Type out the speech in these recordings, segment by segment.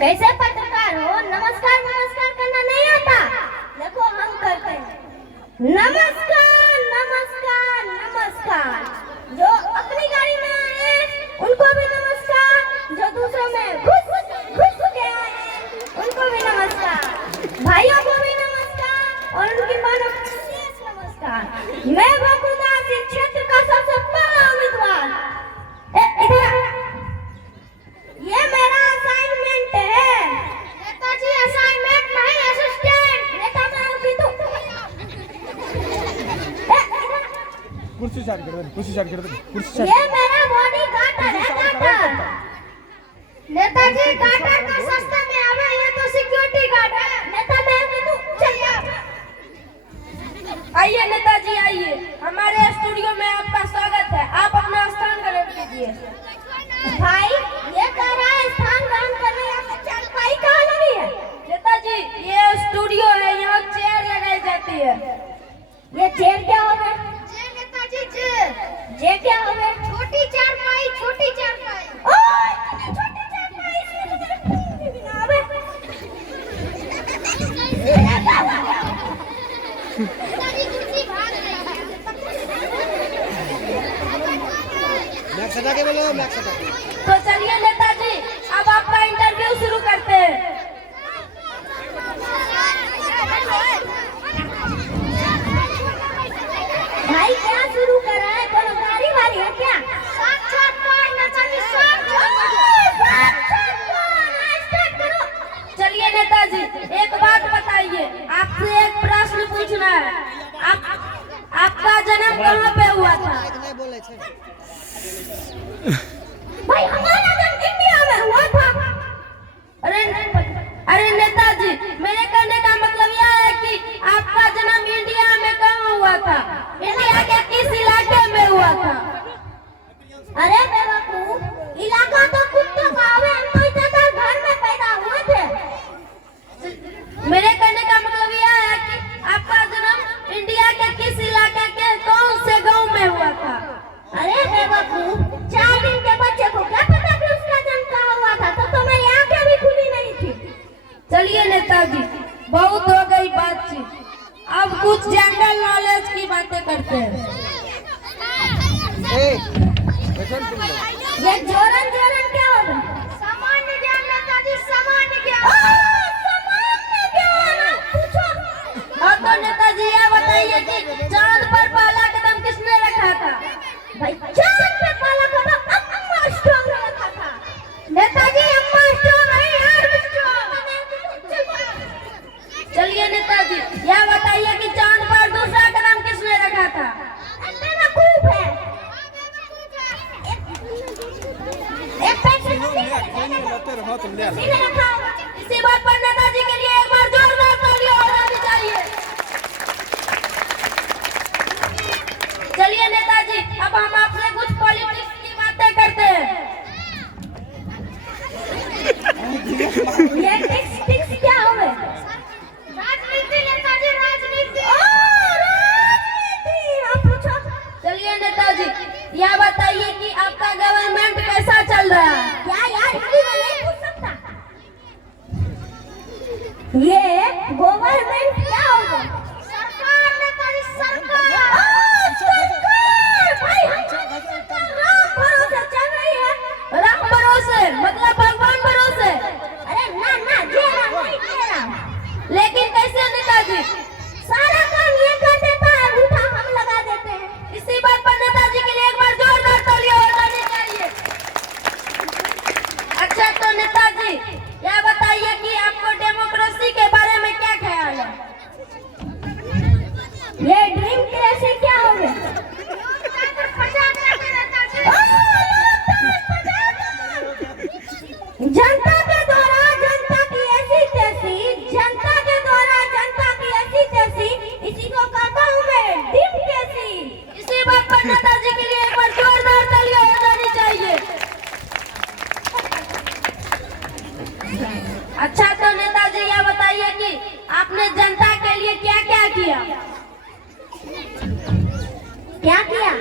कैसे पत्रकार हो, नमस्कार नमस्कार करना नहीं आता? देखो हम करते हैं नमस्कार नमस्कार नमस्कार। जो अपनी गाड़ी में आए उनको भी नमस्कार, जो दूसरों में घुस के आए उनको भी नमस्कार, भाइयों को भी नमस्कार और उनकी मानव नमस्कार। मैं बकुलदास इस क्षेत्र का सबसे बड़ा उम्मीदवार। ये मेरा असाइनमेंट है। नेताजी असाइनमेंट नहीं, असिस्टेंट। नेता मैं भी तो कुर्सी साइड कर दे, कुर्सी साइड कर दे, कुर्सी साइड। ये मेरा बॉडीगार्ड है गार्ड। नेताजी गार्ड तो सस्ते में आवे, ये तो सिक्योरिटी गार्ड है। नेता मैं भी तो चलिए। आइए नेताजी आइए, हमारे स्टूडियो में आपका स्वागत है। आप अपना स्थान ग्रहण कीजिए। भाई ये कह रहा है स्थान ग्रहण करने यहाँ चारपाई कहाँ लगी है? नेताजी ये स्टूडियो है, यहाँ चेयर लगाई जाती है। ये चेयर क्या होगा? जे नेताजी जे जे क्या होगा? छोटी चारपाई, छोटी चारपाई। ओए छोटी चारपाई इसमें तो मेरे खून भी ना आवे। नेताजी कुर्सी भाग रही है। मैक सटा के बोलो, मैक सटा के। तो चलिए नेताजी अब आपका इंटरव्यू शुरू करते हैं। भाई क्या शुरू कर रहा है? कोनो गाड़ी वाली है क्या? साक्षात कौन नेताजी, साक्षात स्टार्ट करो। चलिए नेताजी एक बात बताइए, आपसे एक प्रश्न पूछना है। आपका जन्म कहाँ पे हुआ था? भाई हमारा जन्म इंडिया में हुआ था। अरे नेताजी मेरे कहने का मतलब यह है कि आपका जन्म इंडिया में कहाँ हुआ था? इंडिया के किस इलाके में हुआ था? अरे बेवकूफ, इलाका तो कुत्तों का है। हम तो इधर घर में पैदा हुए थे। मेरे कहने का मतलब यह है कि आपका जन्म इंडिया के किस इलाके के कौन से गांव में हुआ था? अरे बेवकूफ, 4 दिन के बच्चे को क्या पता कि उसका जन्म कहाँ हुआ था? तो मेरी आंखें भी खुली नहीं थी। चलिए नेताजी बहुत हो गई बातचीत, अब कुछ जनरल नॉलेज की बातें करते हैं। ये जोरन क्या होगा? सामान्य ज्ञान नेताजी, सामान्य ज्ञान। सामान्य ज्ञान पूछो। और तो नेताजी यह बताइए कि चांद पर पहला कदम किसने रखा था? भाई चांद पे पहला कदम अम्मा स्ट्रांग ने रखा था। नेताजी अम्मा स्ट्रांग नहीं, आर्मस्ट्रांग। चलिए नेताजी यह बताइए कि चांद पर दूसरा कदम किसने रखा था? बेवकूफ है। एक पैर से सीधे रखा होगा। इसी बात पर नेताजी के लिए एक बार जोरदार तालियां होनी चाहिए। चलिए नेताजी अब हम आपसे कुछ पॉलिटिक्स की बातें करते हैं। ये टिक्स क्या होवे? राजनीति नेताजी, राजनीति। राजनीति आप पूछो। चलिए नेताजी यह बताइए कि आपका गवर्नमेंट कैसा चल रहा है? क्या यार हिंदी में नहीं पूछ सकता? ये गवर्नमेंट क्या होगा? सरकार नेताजी, सरकार। सरकार भाई राम भरोसे चल रही है। राम भरोसे मतलब भगवान भरोसे? अरे ना जे राम नहीं जे राम। लेकिन कैसे नेताजी? सारा काम ये कर देता है, उठा हम लगा देते हैं। इसी बात पर नेताजी के लिए एक बार जोरदार तालियां होनी चाहिए। अच्छा तो नेताजी यह बताइए कि आपको डेमोक्रेसी के बारे में क्या ख्याल है? ये ड्रीम कैसे क्या होगा? जनता के द्वारा जनता की ऐसी तैसी, जनता के द्वारा जनता की ऐसी तैसी, इसी को कहता हूँ मैं ड्रीम कैसी। इसी बात पर नेताजी के लिए एक बार जोरदार तालियां हो जानी चाहिए। अच्छा तो नेताजी यह बताइए कि आपने जनता के लिए क्या क्या किया? क्या किया?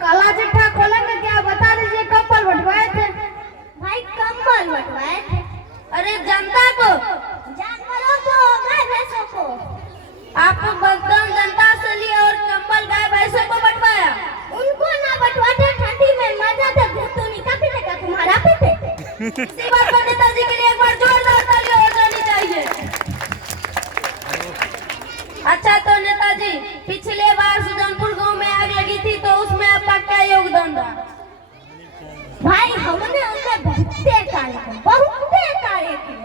काला चिट्ठा खोलेंगे क्या? बता दीजिए कब पर बंटवाए थे? भाई कंबल बंटवाए थे। अरे गरीब जनता को, जानवरों को, गाय भैंसों को। आप बदनाम जनता से लिए और कंबल गाय भैंसों को बंटवाया। उनको ना बंटवाते, ठंडी में मर जाते, धूप तो नहीं का पीते का तुम्हारा पीते। इसी बात पर नेताजी के लिए एक बार जोरदार ताली हो जानी चाहिए। अच्छा तो नेताजी, पिछले बार सुजनपुर गांव में आग लगी थी तो उसमें आपका क्या योगदान रहा? भाई हमने उनके बहुते कार्य किए।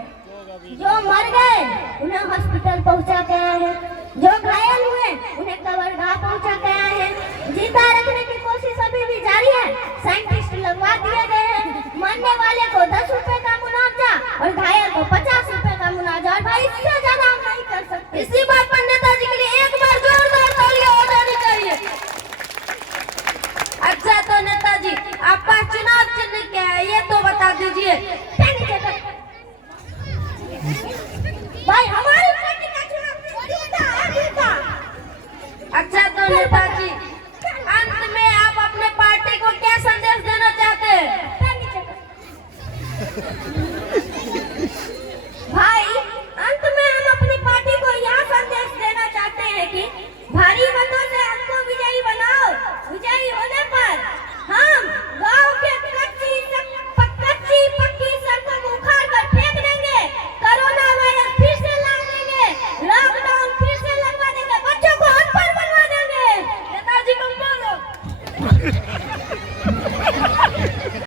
जो मर गए उन्हें हॉस्पिटल पहुंचा के आए हैं, जो घायल हुए उन्हें कब्रगाह पहुंचा के आए हैं। जिंदा रखने की कोशिश अभी भी जारी है, साइंटिस्ट लगवा दिए गए हैं। मरने वाले को 10 रुपए का मुआवजा और घायल को 50 रुपए का मुआवजा, और भाई इससे ज्यादा हम नहीं कर सकते। इसी बात पर नेताजी के लिए एक बार जोरदार तालियां हो जानी चाहिए। अच्छा तो नेताजी, आपका चुनाव चिन्ह क्या है ये तो बता दीजिए। भाई हमारी पार्टी का चुनाव जीता है, जीता। अच्छा तो नेताजी, अंत में आप अपने पार्टी को क्या संदेश देना चाहते हैं? भाई अंत में हम अपनी पार्टी को यह संदेश देना चाहते हैं कि भारी